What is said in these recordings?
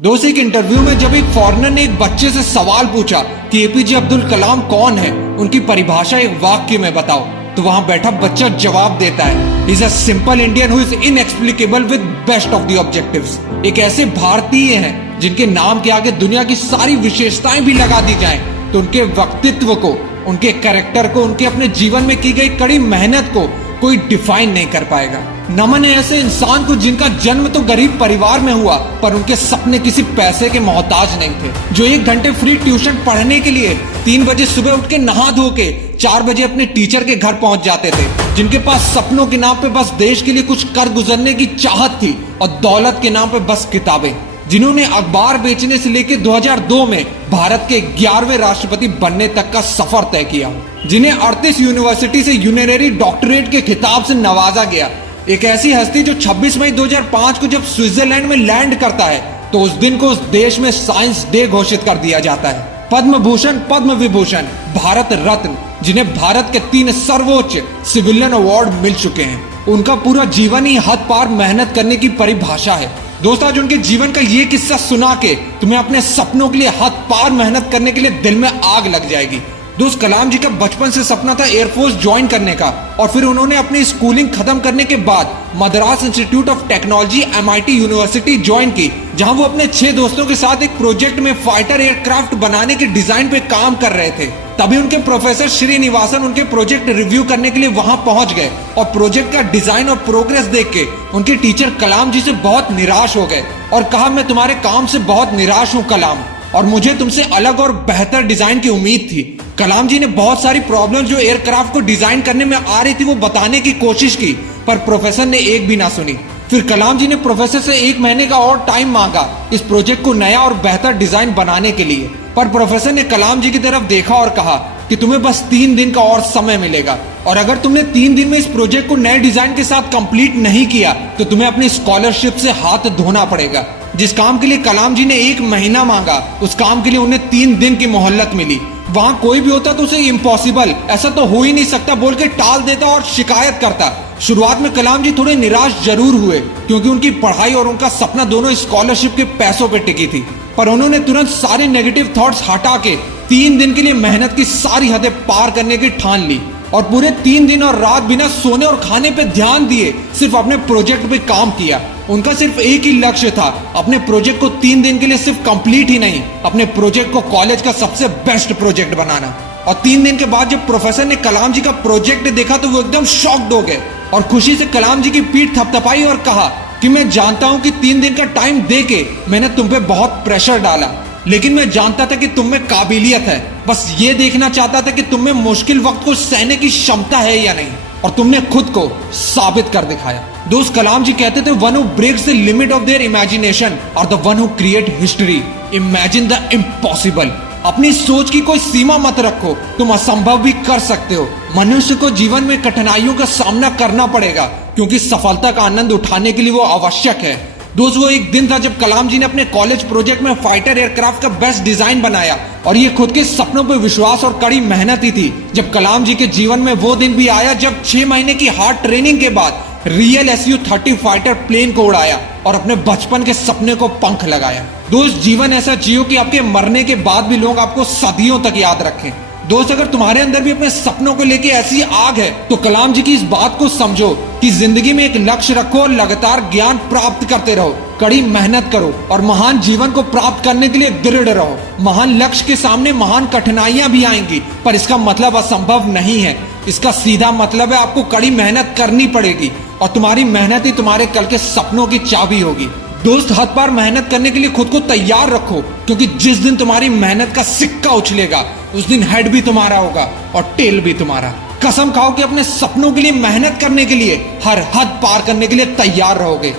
दोस्त एक इंटरव्यू में जब एक फॉरेनर ने एक बच्चे से सवाल पूछा कि एपीजे अब्दुल कलाम कौन है, उनकी परिभाषा एक वाक्य में बताओ, तो वहां बैठा बच्चा जवाब देता है, is a simple Indian who is inexplicable with best of the objectives. एक ऐसे भारतीय हैं जिनके नाम के आगे दुनिया की सारी विशेषताएं भी लगा दी जाएं, तो उनके व्यक्तित्व को, उनके कैरेक्टर को, उनके अपने जीवन में की गई कड़ी मेहनत को कोई डिफाइन नहीं कर पाएगा। नमन है ऐसे इंसान को जिनका जन्म तो गरीब परिवार में हुआ, पर उनके सपने किसी पैसे के मोहताज नहीं थे। जो 1 घंटे फ्री ट्यूशन पढ़ने के लिए 3 बजे सुबह उठ के नहा धो के 4 बजे अपने टीचर के घर पहुंच जाते थे। जिनके पास सपनों के नाम पे बस देश के लिए कुछ कर गुजरने की चाहत थी और दौलत के नाम पे बस किताबें। जिन्होंने अखबार बेचने से लेकर 2002 में भारत के 11वें राष्ट्रपति बनने तक का सफर तय किया। जिन्हें 38 यूनिवर्सिटी से यूनररी डॉक्टरेट के खिताब से नवाजा गया। एक ऐसी हस्ती जो 26 मई 2005 को जब स्विट्जरलैंड में लैंड करता है, तो उस दिन को उस देश में साइंस डे घोषित कर दिया जाता है। पद्म भूषण, पद्म विभूषण, भारत रत्न, जिन्हें भारत के 3 सर्वोच्च सिविलियन अवार्ड मिल चुके हैं। उनका पूरा जीवन ही हद पार मेहनत करने की परिभाषा है। दोस्तों, आज उनके जीवन का ये किस्सा सुना के तुम्हें अपने सपनों के लिए हद पार मेहनत करने के लिए दिल में आग लग जाएगी। दोस्त, कलाम जी का बचपन से सपना था एयरफोर्स ज्वाइन करने का, और फिर उन्होंने अपनी स्कूलिंग खत्म करने के बाद Madras institute of technology MIT university join की, जहां वो अपने 6 दोस्तों के साथ एक प्रोजेक्ट में फाइटर एयरक्राफ्ट बनाने के डिजाइन पे काम कर रहे थे। तभी उनके प्रोफेसर श्रीनिवासन उनके प्रोजेक्ट रिव्यू करने के लिए वहां पहुंच गए और प्रोजेक्ट का डिजाइन और प्रोग्रेस देख के उनके टीचर कलाम जी से बहुत निराश हो गए और कहा, मैं तुम्हारे काम से बहुत निराश हूं कलाम, और मुझे तुमसे अलग और बेहतर डिजाइन की उम्मीद थी। कलाम जी ने बहुत सारी प्रॉब्लम्स जो एयरक्राफ्ट को डिजाइन करने में आ रही थी वो बताने की कोशिश की, पर प्रोफेसर ने एक भी ना सुनी। फिर कलाम जी ने प्रोफेसर से 1 महीने का और टाइम मांगा इस प्रोजेक्ट को नया और बेहतर डिजाइन बनाने के लिए, पर प्रोफेसर ने कलाम जी की तरफ देखा और कहा कि तुम्हें बस 3 दिन का और समय मिलेगा, और अगर तुमने 3 दिन में इस प्रोजेक्ट को नए डिजाइन के साथ कंप्लीट नहीं किया तो तुम्हें अपनी स्कॉलरशिप से हाथ धोना पड़ेगा। जिस काम के लिए कलाम जी ने 1 महीना मांगा, उस काम के लिए उन्हें 3 दिन की मोहलत मिली। वहां कोई भी होता तो उसे इम्पॉसिबल, ऐसा तो हो ही नहीं सकता बोल के टाल देता और शिकायत करता। शुरुआत में कलाम जी थोड़े निराश जरूर हुए, क्योंकि उनकी पढ़ाई और उनका सपना दोनों स्कॉलरशिप के पैसों पे टिकी थी, पर उन्होंने तुरंत सारे नेगेटिव थॉट्स हटा के 3 दिन के लिए मेहनत की सारी हदें पार करने की ठान ली, और पूरे 3 दिन और रात बिना सोने और खाने पे ध्यान दिए सिर्फ अपने प्रोजेक्ट पे काम किया। उनका सिर्फ एक ही लक्ष्य था, अपने प्रोजेक्ट को 3 दिन के लिए सिर्फ कंप्लीट ही नहीं, अपने प्रोजेक्ट को कॉलेज का सबसे बेस्ट प्रोजेक्ट बनाना। और 3 दिन के बाद जब प्रोफेसर ने कलाम जी का प्रोजेक्ट देखा तो वो एकदम शॉक्ड हो गए और खुशी से कलाम जी की पीठ थपथपाई और कहा कि मैं जानता हूं कि 3 दिन का टाइम देके मैंने तुम पे बहुत प्रेशर डाला, लेकिन मैं जानता था कि तुम में काबिलियत है। बस ये देखना चाहता था कि तुम में मुश्किल वक्त को सहने की क्षमता है या नहीं, और तुमने खुद को साबित कर दिखाया। दोस्त, कलाम जी कहते थे, one who breaks the limit of their imagination और the one who create history. Imagine the impossible. अपनी सोच की कोई सीमा मत रखो, तुम असंभव भी कर सकते हो। मनुष्य को जीवन में कठिनाइयों का सामना करना पड़ेगा, क्योंकि सफलता का आनंद उठाने के लिए वो आवश्यक है। दोस्त, वो एक दिन था जब कलाम जी ने अपने कॉलेज प्रोजेक्ट में फाइटर एयरक्राफ्ट का बेस्ट डिजाइन बनाया, और ये खुद के सपनों पर विश्वास और कड़ी मेहनत ही थी। जब कलाम जी के जीवन में वो दिन भी आया जब 6 महीने की हार्ड ट्रेनिंग के बाद रियल Su-30 फाइटर प्लेन को उड़ाया और अपने बचपन के सपने को पंख लगाया। दोस्त, जीवन ऐसा जियो कि आपके मरने के बाद भी लोग आपको सदियों तक याद रखें। दोस्त, अगर तुम्हारे अंदर भी अपने सपनों को लेके ऐसी आग है तो कलाम जी की इस बात को समझो कि जिंदगी में एक लक्ष्य रखो और लगातार ज्ञान प्राप्त करते रहो, कड़ी मेहनत करो और महान जीवन को प्राप्त करने के लिए दृढ़ रहो। महान लक्ष्य के सामने महान कठिनाइयां भी आएंगी, पर इसका मतलब असंभव नहीं है। इसका सीधा मतलब है आपको कड़ी मेहनत करनी पड़ेगी, और तुम्हारी मेहनत ही तुम्हारे कल के सपनों की चाबी होगी। दोस्त, हद पार मेहनत करने के लिए खुद को तैयार रखो, क्योंकि जिस दिन तुम्हारी मेहनत का सिक्का उछलेगा उस दिन हेड भी तुम्हारा होगा और टेल भी तुम्हारा। कसम खाओ कि अपने सपनों के लिए मेहनत करने के लिए हर हद पार करने के लिए तैयार रहोगे।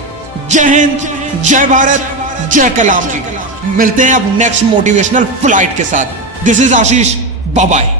जय हिंद, जय भारत, जय कलाम जी। मिलते हैं अब नेक्स्ट मोटिवेशनल फ्लाइट के साथ। This is Ashish, bye bye.